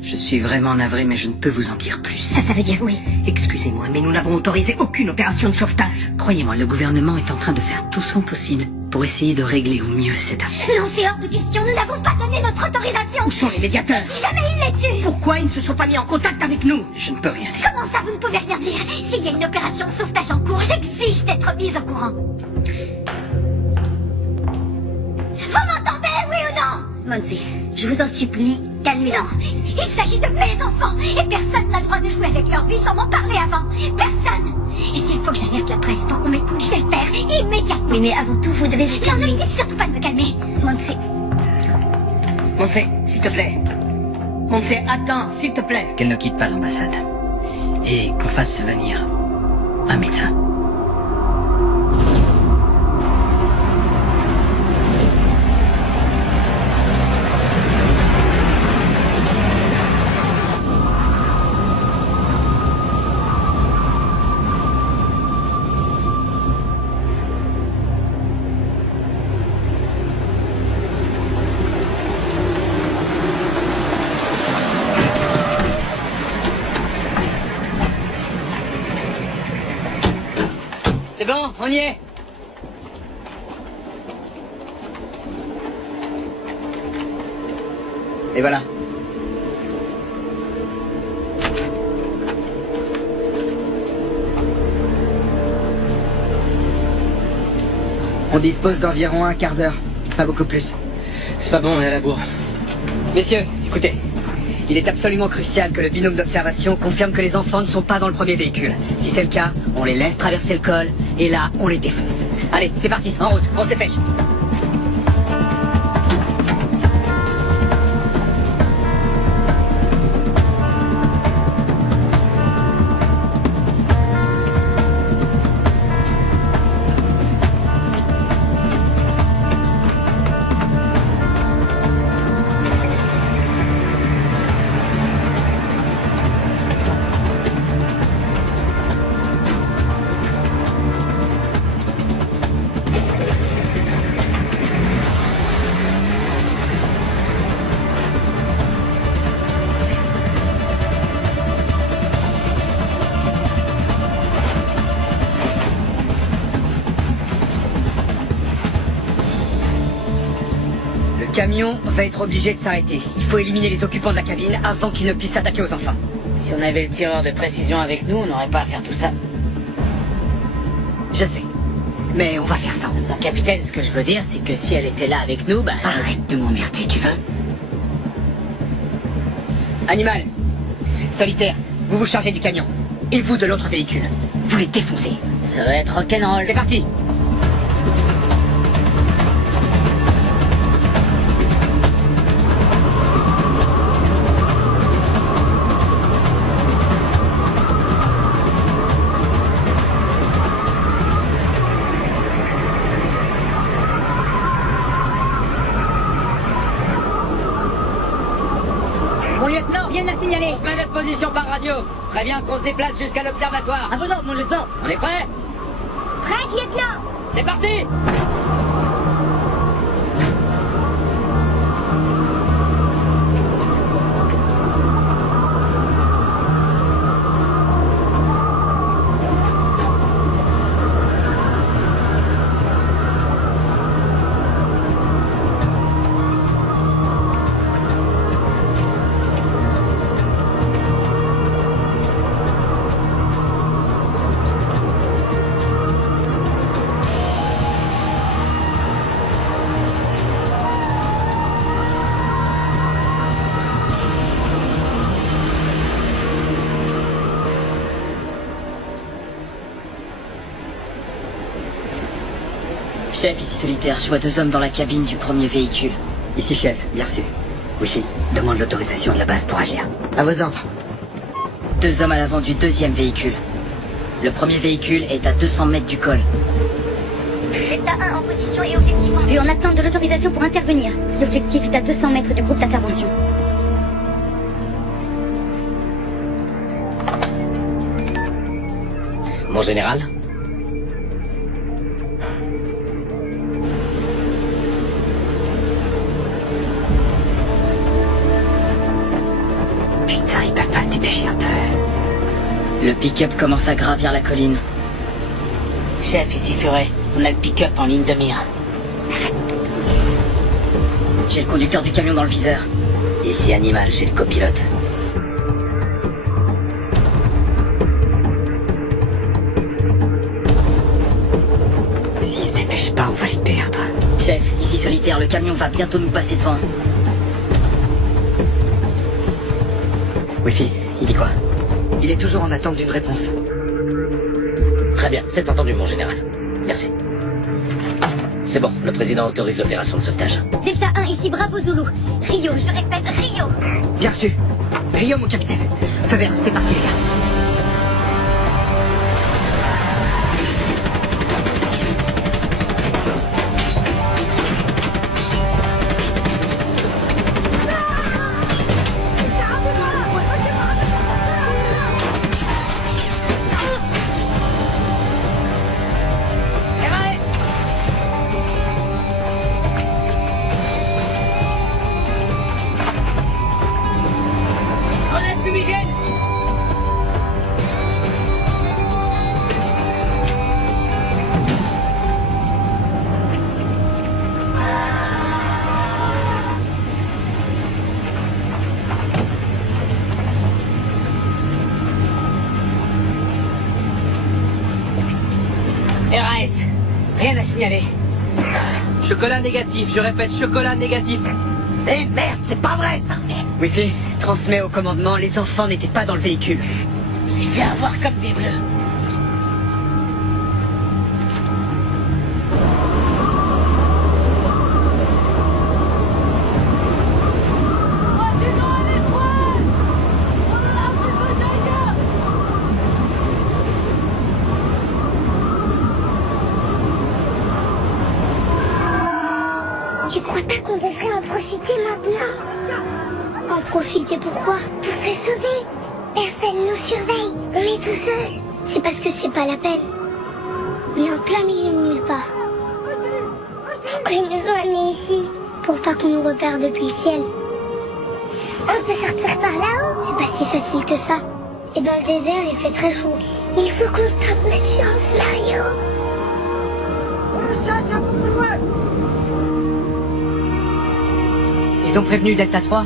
Je suis vraiment navré, mais je ne peux vous en dire plus. Ça veut dire oui. Excusez-moi, mais nous n'avons autorisé aucune opération de sauvetage. Croyez-moi, le gouvernement est en train de faire tout son possible pour essayer de régler au mieux cette affaire. Non, c'est hors de question, nous n'avons pas donné notre autorisation. Où sont les médiateurs? Si jamais ils les tuent. Pourquoi ils ne se sont pas mis en contact avec nous? Je ne peux rien dire. Comment ça, vous ne pouvez rien dire? S'il y a une opération de sauvetage en cours, j'exige d'être mise au courant. Vous m'entendez, oui ou non? Monty, je vous en supplie, calmez-vous. Non, il s'agit de mes enfants, et personne n'a le droit de jouer avec leur vie sans m'en parler avant. Personne. Et s'il faut que j'alerte la presse pour qu'on m'écoute, je vais le faire, immédiatement. Oui, mais avant tout, vous devez vous calmer. Non, ne dites surtout pas de me calmer. Monty. Monty, s'il te plaît. Monty, attends, s'il te plaît. Qu'elle ne quitte pas l'ambassade. Et qu'on fasse venir un médecin. C'est bon, on y est. Et voilà. On dispose d'environ un quart d'heure, pas beaucoup plus. C'est pas bon, on est à la bourre. Messieurs, écoutez. Il est absolument crucial que le binôme d'observation confirme que les enfants ne sont pas dans le premier véhicule. Si c'est le cas, on les laisse traverser le col, et là, on les défonce. Allez, c'est parti, en route, on se dépêche. Le camion va être obligé de s'arrêter. Il faut éliminer les occupants de la cabine avant qu'ils ne puissent s'attaquer aux enfants. Si on avait le tireur de précision avec nous, on n'aurait pas à faire tout ça. Je sais. Mais on va faire ça. Mon capitaine, ce que je veux dire, c'est que si elle était là avec nous, bah... Arrête de m'emmerder, tu veux? Animal. Solitaire, vous vous chargez du camion. Et vous de l'autre véhicule. Vous les défoncez. Ça va être rock'n'roll. C'est parti. Mon lieutenant, rien à signaler. On se met à notre position par radio. Très bien qu'on se déplace jusqu'à l'observatoire. À vos ordres, mon lieutenant. On est prêt? Prête, lieutenant? C'est parti! Chef, ici Solitaire, je vois 2 hommes dans la cabine du premier véhicule. Ici, chef, bien reçu. Wifi, demande l'autorisation de la base pour agir. À vos ordres. 2 hommes à l'avant du 2e véhicule. Le premier véhicule est à 200 mètres du col. Delta 1 en position et objectif en vue en attente de l'autorisation pour intervenir. L'objectif est à 200 mètres du groupe d'intervention. Mon général? Putain, ils peuvent pas se dépêcher un peu. Le pick-up commence à gravir la colline. Chef, ici Furet. On a le pick-up en ligne de mire. J'ai le conducteur du camion dans le viseur. Ici Animal, j'ai le copilote. S'ils se dépêchent pas, on va les perdre. Chef, ici Solitaire, le camion va bientôt nous passer devant. Wifi, il dit quoi? Il est toujours en attente d'une réponse. Très bien, c'est entendu, mon général. Merci. C'est bon, le président autorise l'opération de sauvetage. Delta 1, ici Bravo Zulu. Rio, je répète, Rio. Bien reçu. Rio, mon capitaine. Feu vert, c'est parti, les gars. RAS, rien à signaler. Chocolat négatif, je répète, chocolat négatif. Eh merde, c'est pas vrai ça. Wifi, transmets au commandement, les enfants n'étaient pas dans le véhicule. On s'est fait avoir comme des bleus. Tu crois pas qu'on devrait en profiter maintenant? En profiter pourquoi? Pour se sauver. Personne nous surveille. On est tout seul. C'est parce que c'est pas la peine. On est en plein milieu de nulle part. Pourquoi ils nous ont amenés ici? Pour pas qu'on nous repère depuis le ciel. On peut sortir par là-haut. C'est pas si facile que ça. Et dans le désert, il fait très chaud. Il faut qu'on tente notre chance, Mario. Ils ont prévenu Delta 3?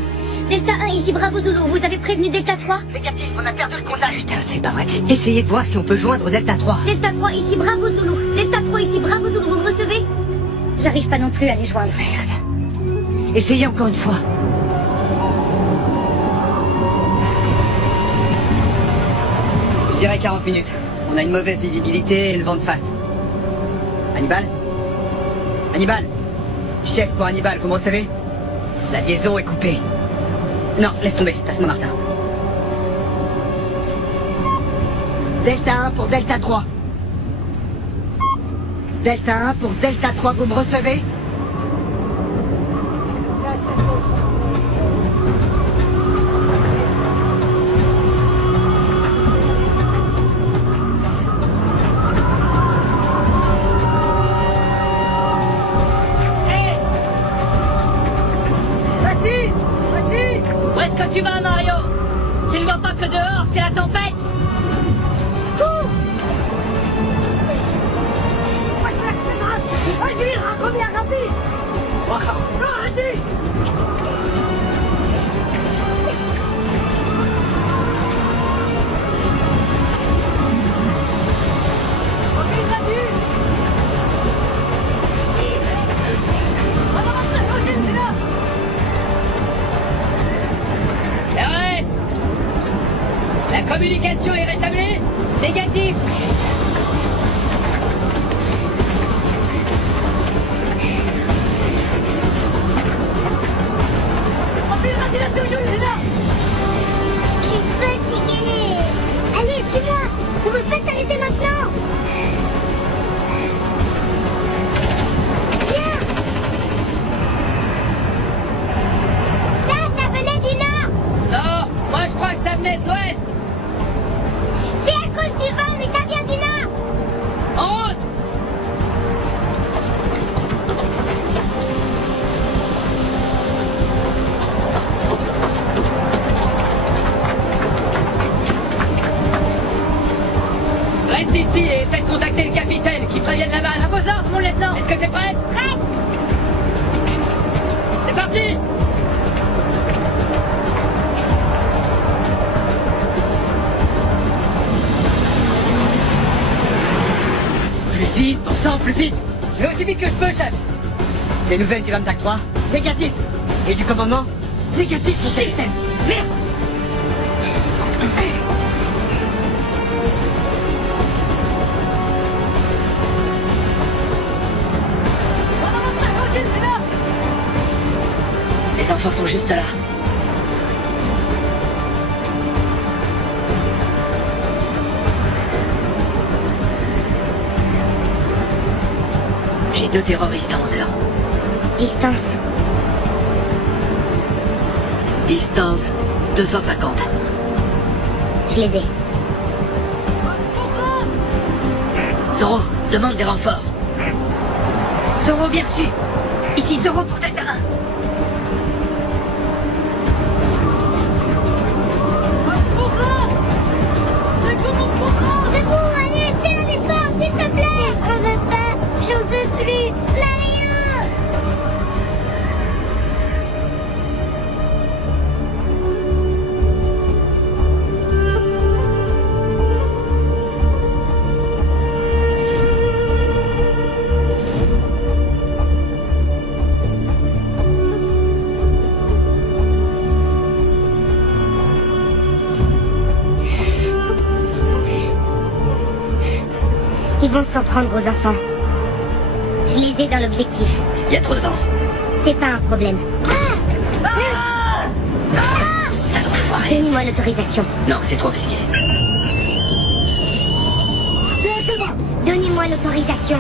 Delta 1, ici Bravo Zulu. Vous avez prévenu Delta 3? Négatif, on a perdu le contact. Putain, c'est pas vrai. Essayez de voir si on peut joindre Delta 3. Delta 3, ici Bravo Zulu. Delta 3, ici Bravo Zulu. Vous me recevez? J'arrive pas non plus à les joindre. Merde. Essayez encore une fois. Je dirais 40 minutes. On a une mauvaise visibilité et le vent de face. Hannibal? Hannibal? Chef pour Hannibal, vous me recevez? La liaison est coupée. Non, laisse tomber, passe-moi Martin. Delta 1 pour Delta 3. Delta 1 pour Delta 3, vous me recevez? Où est-ce que tu vas, Mario? Tu ne vois pas que dehors, c'est la tempête? Vas-y, reviens rapide. Vas-y. RS, la communication est rétablie? Négatif. Je suis fatiguée. Allez, suis-moi. On ne peut pas s'arrêter maintenant. Viens. Ça venait du nord. Non, moi je crois que ça venait de l'ouest. C'est à cause du vent, mais ça vient du nord. En route. Reste ici et essaie de contacter le capitaine qui prévienne la base. À vos ordres, mon lieutenant. Est-ce que t'es prête? Prête. C'est parti. Plus vite, bon sang, plus vite. Je vais aussi vite que je peux, chef. Des nouvelles du 23 Négatif. Et du commandement? Négatif, mon capitaine. Merde. Les enfants sont juste là. J'ai 2 terroristes à 11h. Distance. Distance 250. Je les ai. Zoro, demande des renforts. Zoro, bien reçu. Ici, Zoro pour Delta 1. Secours, allez, fais un effort, s'il te plaît. On veut pas, j'en veux plus. Mario. Ils vont s'en prendre aux enfants. Je les ai dans l'objectif. Il y a trop de vent. C'est pas un problème. Sale enfoiré. Donnez-moi l'autorisation. Non, c'est trop risqué. Donnez-moi l'autorisation.